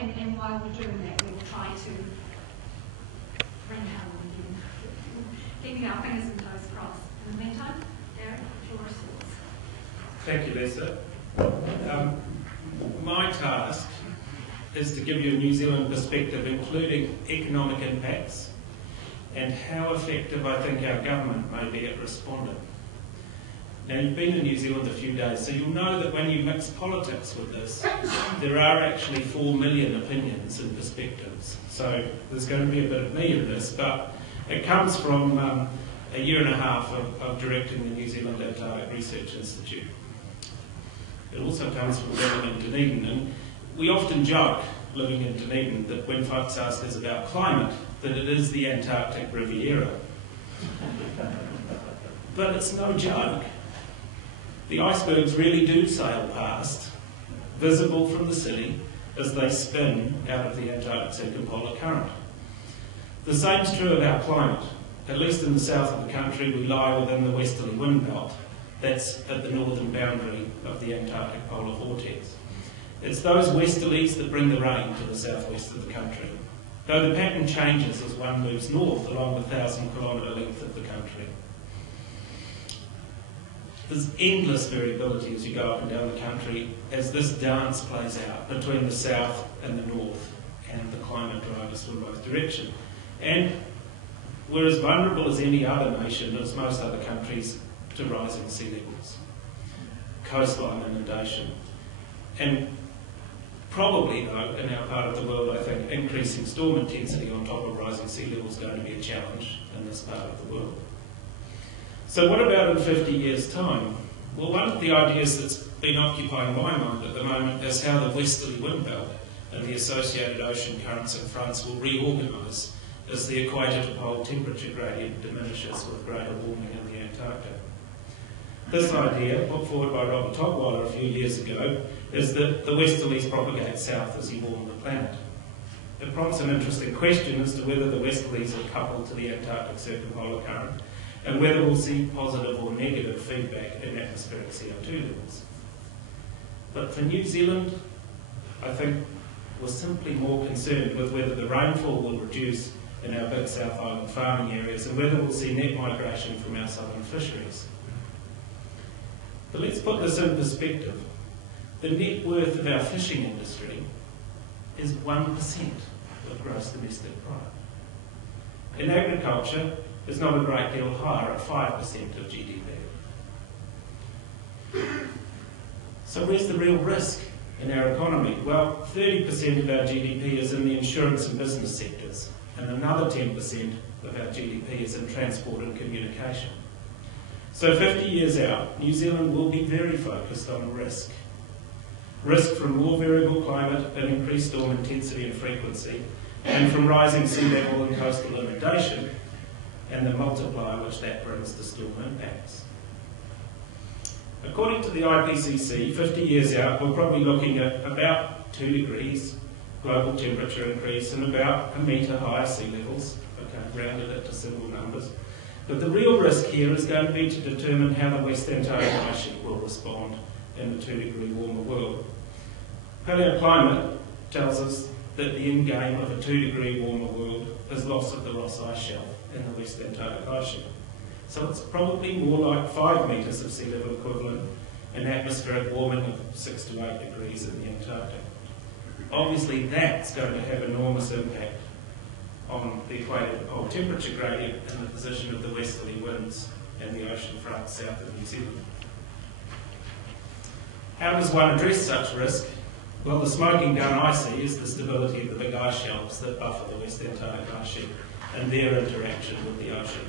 and while we're doing that, we will try to bring home again, keeping our fingers and toes crossed. In the meantime, Derek, the floor is yours. Thank you, Lisa. My task is to give you a New Zealand perspective, including economic impacts and how effective I think our government may be at responding. Now, you've been in New Zealand a few days, so you'll know that when you mix politics with this, there are actually 4 million opinions and perspectives. So there's going to be a bit of me in this, but it comes from a year and a half of directing the New Zealand Antarctic Research Institute. It also comes from living in Dunedin, and we often joke, living in Dunedin, that when folks ask us about climate, that it is the Antarctic Riviera. But it's no joke. The icebergs really do sail past, visible from the city, as they spin out of the Antarctic circumpolar current. The same's true of our climate. At least in the south of the country, we lie within the westerly wind belt. That's at the northern boundary of the Antarctic polar vortex. It's those westerlies that bring the rain to the southwest of the country, though the pattern changes as one moves north along the 1,000-kilometre length of the country. There's endless variability as you go up and down the country as this dance plays out between the south and the north, and the climate drivers from both directions. And we're as vulnerable as any other nation, as most other countries, to rising sea levels, coastline inundation, and probably, though, in our part of the world, I think increasing storm intensity on top of rising sea levels is going to be a challenge in this part of the world. So what about in 50 years' time? Well, one of the ideas that's been occupying my mind at the moment is how the westerly wind belt and the associated ocean currents and fronts will reorganise as the equator to pole temperature gradient diminishes with greater warming in the Antarctic. This idea, put forward by Robert Togweiler a few years ago, is that the westerlies propagate south as you warm the planet. It prompts an interesting question as to whether the westerlies are coupled to the Antarctic circumpolar current and whether we'll see positive or negative feedback in atmospheric CO2 levels. But for New Zealand, I think we're simply more concerned with whether the rainfall will reduce in our big South Island farming areas and whether we'll see net migration from our southern fisheries. But let's put this in perspective. The net worth of our fishing industry is 1% of gross domestic product. In agriculture, it's not a great deal higher at 5% of GDP. So where's the real risk in our economy? Well, 30% of our GDP is in the insurance and business sectors, and another 10% of our GDP is in transport and communication. So 50 years out, New Zealand will be very focused on risk. Risk from more variable climate and increased storm intensity and frequency, and from rising sea level and coastal inundation, and the multiplier which that brings to storm impacts. According to the IPCC, 50 years out, we're probably looking at about 2 degrees global temperature increase and about a metre higher sea levels. Okay, rounded it to simple numbers. But the real risk here is going to be to determine how the West Antarctic ice sheet will respond in the 2-degree warmer world. Paleoclimate tells us that the end game of a 2-degree warmer world is loss of the Ross Ice Shelf in the West Antarctic ice sheet. So it's probably more like 5 metres of sea level equivalent and atmospheric warming of 6 to 8 degrees in the Antarctic. Obviously that's going to have enormous impact on the equator pole temperature gradient and the position of the westerly winds and the ocean front south of New Zealand. How does one address such risk? Well, the smoking gun I see is the stability of the big ice shelves that buffer the West Antarctic ice sheet and their interaction with the ocean.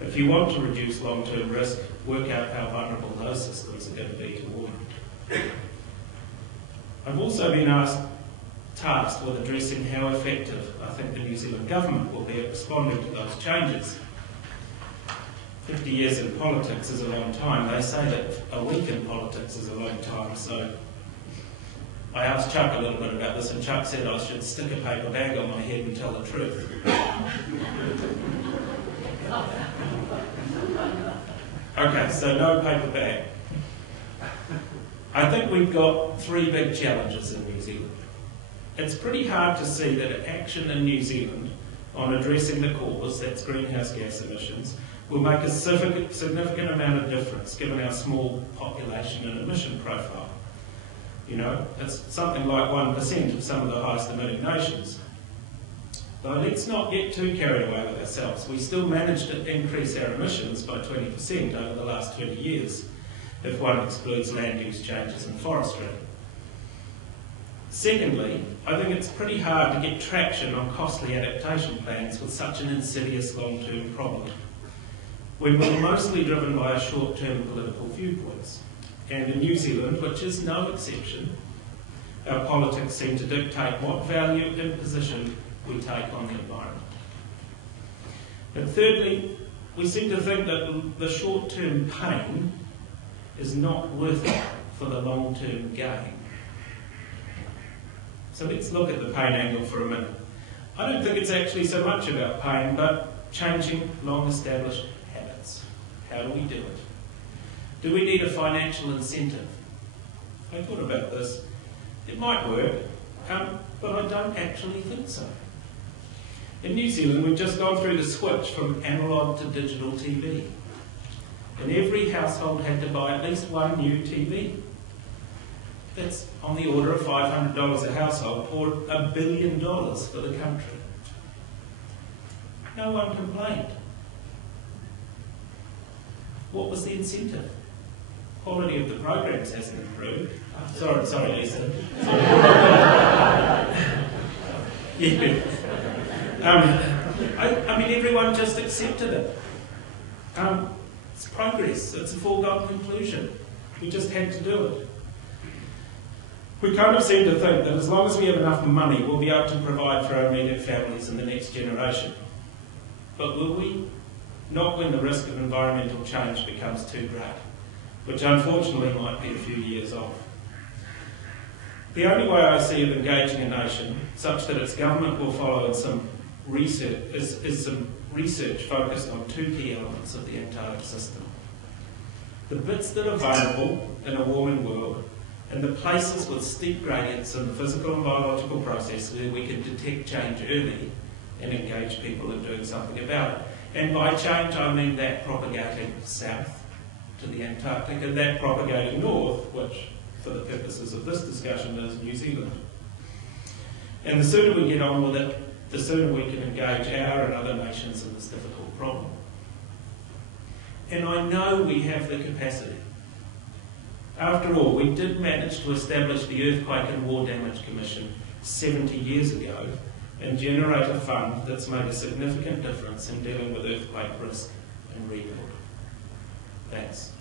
If you want to reduce long-term risk, work out how vulnerable those systems are going to be to warming. I've also been tasked with addressing how effective I think the New Zealand government will be at responding to those changes. 50 years in politics is a long time. They say that a week in politics is a long time, so I asked Chuck a little bit about this, and Chuck said I should stick a paper bag on my head and tell the truth. Okay, so no paper bag. I think we've got 3 big challenges in New Zealand. it's pretty hard to see that action in New Zealand on addressing the cause, that's greenhouse gas emissions, will make a significant amount of difference given our small population and emission profile. You know, it's something like 1% of some of the highest emitting nations. But let's not get too carried away with ourselves. We still managed to increase our emissions by 20% over the last 20 years, if one excludes land use changes in forestry. Secondly, I think it's pretty hard to get traction on costly adaptation plans with such an insidious long-term problem, when we're mostly driven by our short-term political viewpoints. And in New Zealand, which is no exception, our politics seem to dictate what value and position we take on the environment. And thirdly, we seem to think that the short-term pain is not worth it for the long-term gain. So let's look at the pain angle for a minute. I don't think it's actually so much about pain, but changing long-established habits. How do we do it? Do we need a financial incentive? I thought about this. It might work, but I don't actually think so. In New Zealand, we've just gone through the switch from analogue to digital TV. And every household had to buy at least one new TV. That's on the order of $500 a household, or $1 billion for the country. No one complained. What was the incentive? Quality of the programs hasn't improved. Sorry, Lisa. Yeah. I mean, everyone just accepted it. It's progress. It's a foregone conclusion. We just had to do it. We kind of seem to think that as long as we have enough money, we'll be able to provide for our immediate families and the next generation. But will we? Not when the risk of environmental change becomes too great, which unfortunately might be a few years off. The only way I see of engaging a nation, such that its government will follow in some research, is some research focused on two key elements of the Antarctic system. The bits that are vulnerable in a warming world, and the places with steep gradients in the physical and biological process where we can detect change early and engage people in doing something about it. And by change I mean that propagating south to the Antarctic and that propagating north, which for the purposes of this discussion is New Zealand. And the sooner we get on with it, the sooner we can engage our and other nations in this difficult problem. And I know we have the capacity. After all, we did manage to establish the Earthquake and War Damage Commission 70 years ago and generate a fund that's made a significant difference in dealing with earthquake risk and rebuild. Thanks.